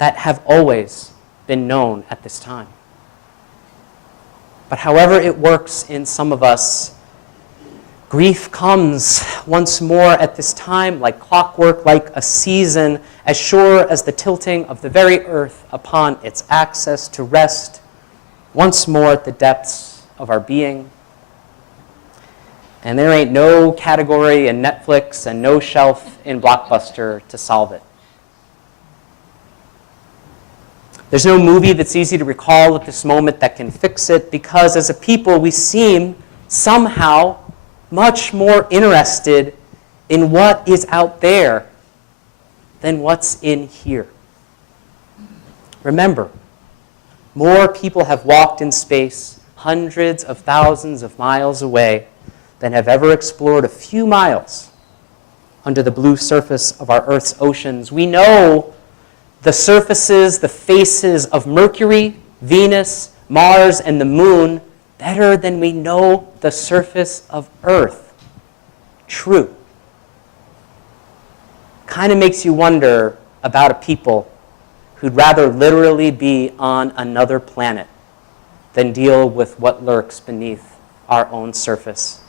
that have always been known at this time. But however it works in some of us, grief comes once more at this time like clockwork, like a season, as sure as the tilting of the very earth upon its access to rest once more at the depths of our being. And there ain't no category in Netflix and no shelf in Blockbuster to solve it. There's no movie that's easy to recall at this moment that can fix it, because as a people we seem somehow much more interested in what is out there than what's in here. Remember, more people have walked in space hundreds of thousands of miles away than have ever explored a few miles under the blue surface of our Earth's oceans. We know the surfaces, the faces of Mercury, Venus, Mars, and the Moon better than we know the surface of Earth. True. Kind of makes you wonder about a people who'd rather literally be on another planet than deal with what lurks beneath our own surface.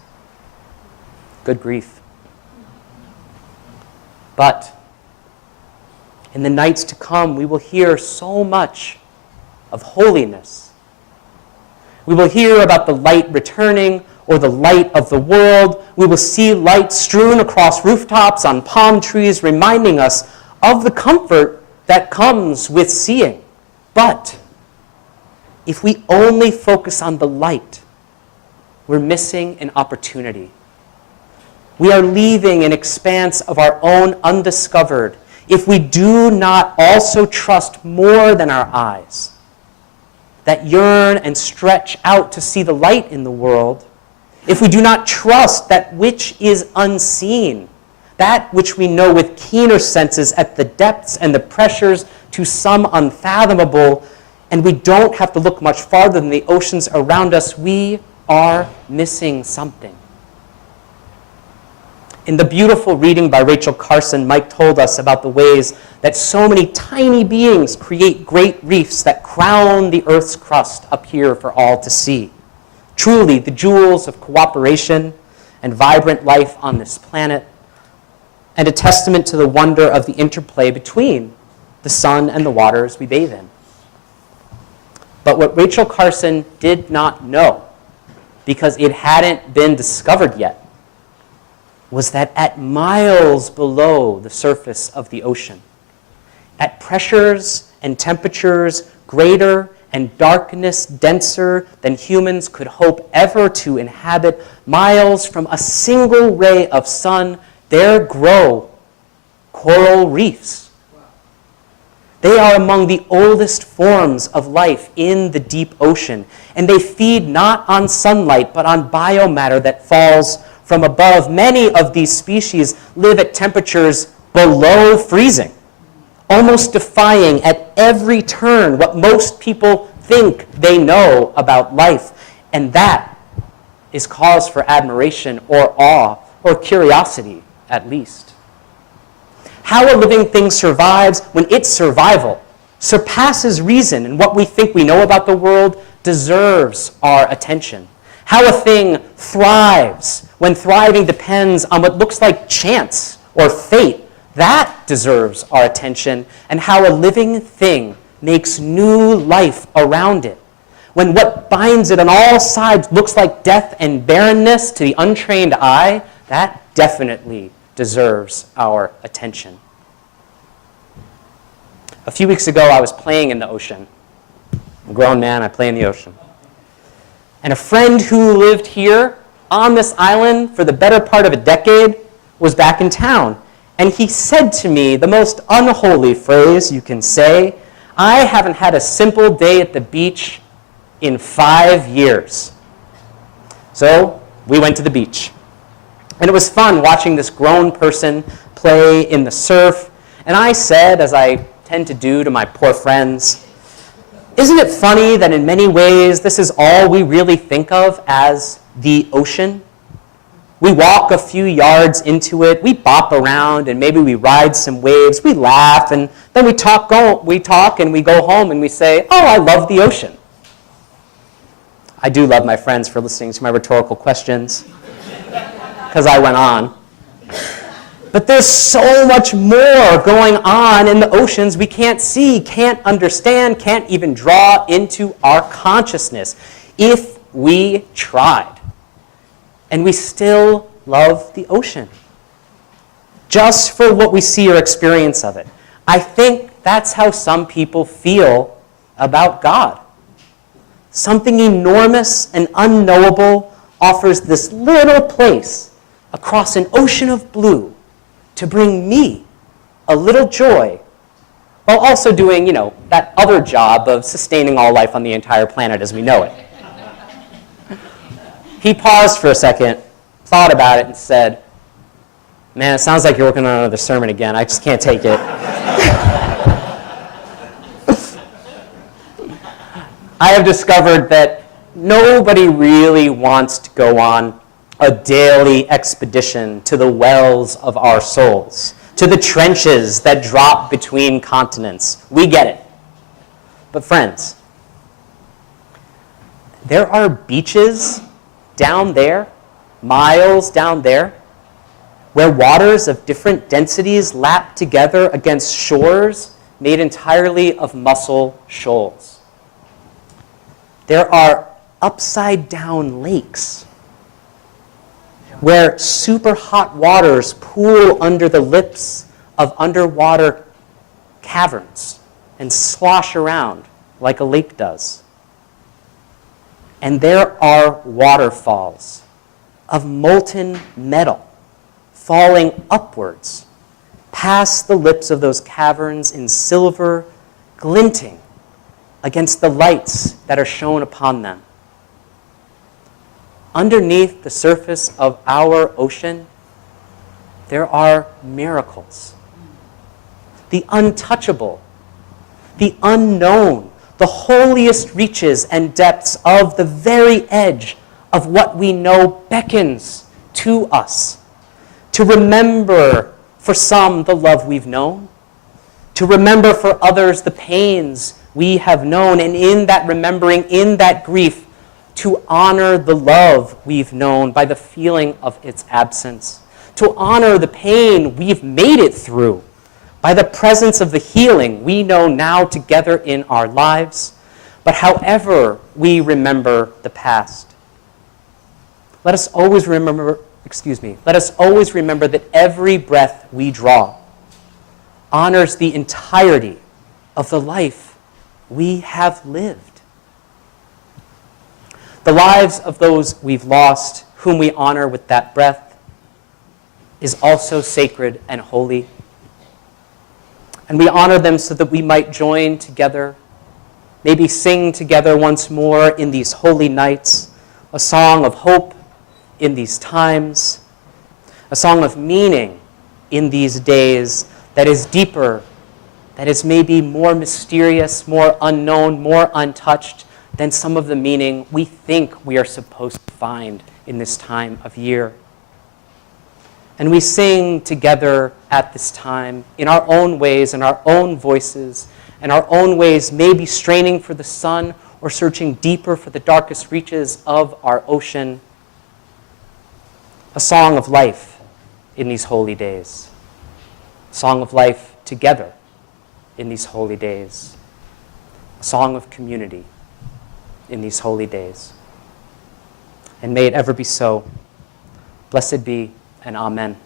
Good grief. But in the nights to come, we will hear so much of holiness. We will hear about the light returning, or the light of the world. We will see light strewn across rooftops on palm trees, reminding us of the comfort that comes with seeing. But if we only focus on the light, we're missing an opportunity. We are leaving an expanse of our own undiscovered if we do not also trust more than our eyes that yearn and stretch out to see the light in the world, if we do not trust that which is unseen, that which we know with keener senses at the depths and the pressures to some unfathomable, and we don't have to look much farther than the oceans around us, we are missing something. In the beautiful reading by Rachel Carson, Mike told us about the ways that so many tiny beings create great reefs that crown the Earth's crust up here for all to see. Truly, the jewels of cooperation and vibrant life on this planet, and a testament to the wonder of the interplay between the sun and the waters we bathe in. But what Rachel Carson did not know, because it hadn't been discovered yet, was that at miles below the surface of the ocean, at pressures and temperatures greater and darkness denser than humans could hope ever to inhabit, miles from a single ray of sun, there grow coral reefs. They are among the oldest forms of life in the deep ocean, and they feed not on sunlight, but on biomatter that falls from above. Many of these species live at temperatures below freezing, almost defying at every turn what most people think they know about life. And that is cause for admiration or awe or curiosity, at least. How a living thing survives when its survival surpasses reason and what we think we know about the world deserves our attention. How a thing thrives when thriving depends on what looks like chance or fate, that deserves our attention. And how a living thing makes new life around it, when what binds it on all sides looks like death and barrenness to the untrained eye, that definitely deserves our attention. A few weeks ago, I was playing in the ocean. I'm a grown man, I play in the ocean. And a friend who lived here on this island for the better part of a decade was back in town. And he said to me the most unholy phrase you can say, "I haven't had a simple day at the beach in 5 years." So we went to the beach. And it was fun watching this grown person play in the surf. And I said, as I tend to do to my poor friends, "Isn't it funny that in many ways this is all we really think of as the ocean? We walk a few yards into it, we bop around, and maybe we ride some waves, we laugh, and then we talk and we go home and we say, oh, I love the ocean. I do love my friends for listening to my rhetorical questions, because I went on. But there's so much more going on in the oceans we can't see, can't understand, can't even draw into our consciousness if we tried. And we still love the ocean, just for what we see or experience of it. I think that's how some people feel about God. Something enormous and unknowable offers this little place across an ocean of blue to bring me a little joy, while also doing, that other job of sustaining all life on the entire planet as we know it. He paused for a second, thought about it, and said, man, it sounds like you're working on another sermon again. I just can't take it. I have discovered that nobody really wants to go on a daily expedition to the wells of our souls, to the trenches that drop between continents. We get it. But friends, there are beaches down there, miles down there, where waters of different densities lap together against shores made entirely of mussel shoals. There are upside-down lakes where super hot waters pool under the lips of underwater caverns and slosh around like a lake does. And there are waterfalls of molten metal falling upwards past the lips of those caverns in silver, glinting against the lights that are shone upon them. Underneath the surface of our ocean, there are miracles. The untouchable, the unknown, the holiest reaches and depths of the very edge of what we know beckons to us. To remember for some the love we've known, to remember for others the pains we have known, and in that remembering, in that grief, to honor the love we've known by the feeling of its absence, to honor the pain we've made it through by the presence of the healing we know now together in our lives. But however we remember the past, let us always remember that every breath we draw honors the entirety of the life we have lived. The lives of those we've lost, whom we honor with that breath, is also sacred and holy. And we honor them so that we might join together, maybe sing together once more in these holy nights, a song of hope in these times, a song of meaning in these days that is deeper, that is maybe more mysterious, more unknown, more untouched than some of the meaning we think we are supposed to find in this time of year. And we sing together at this time in our own ways, in our own voices, in our own ways, maybe straining for the sun or searching deeper for the darkest reaches of our ocean. A song of life in these holy days. A song of life together in these holy days. A song of community in these holy days. And may it ever be so. Blessed be, and amen.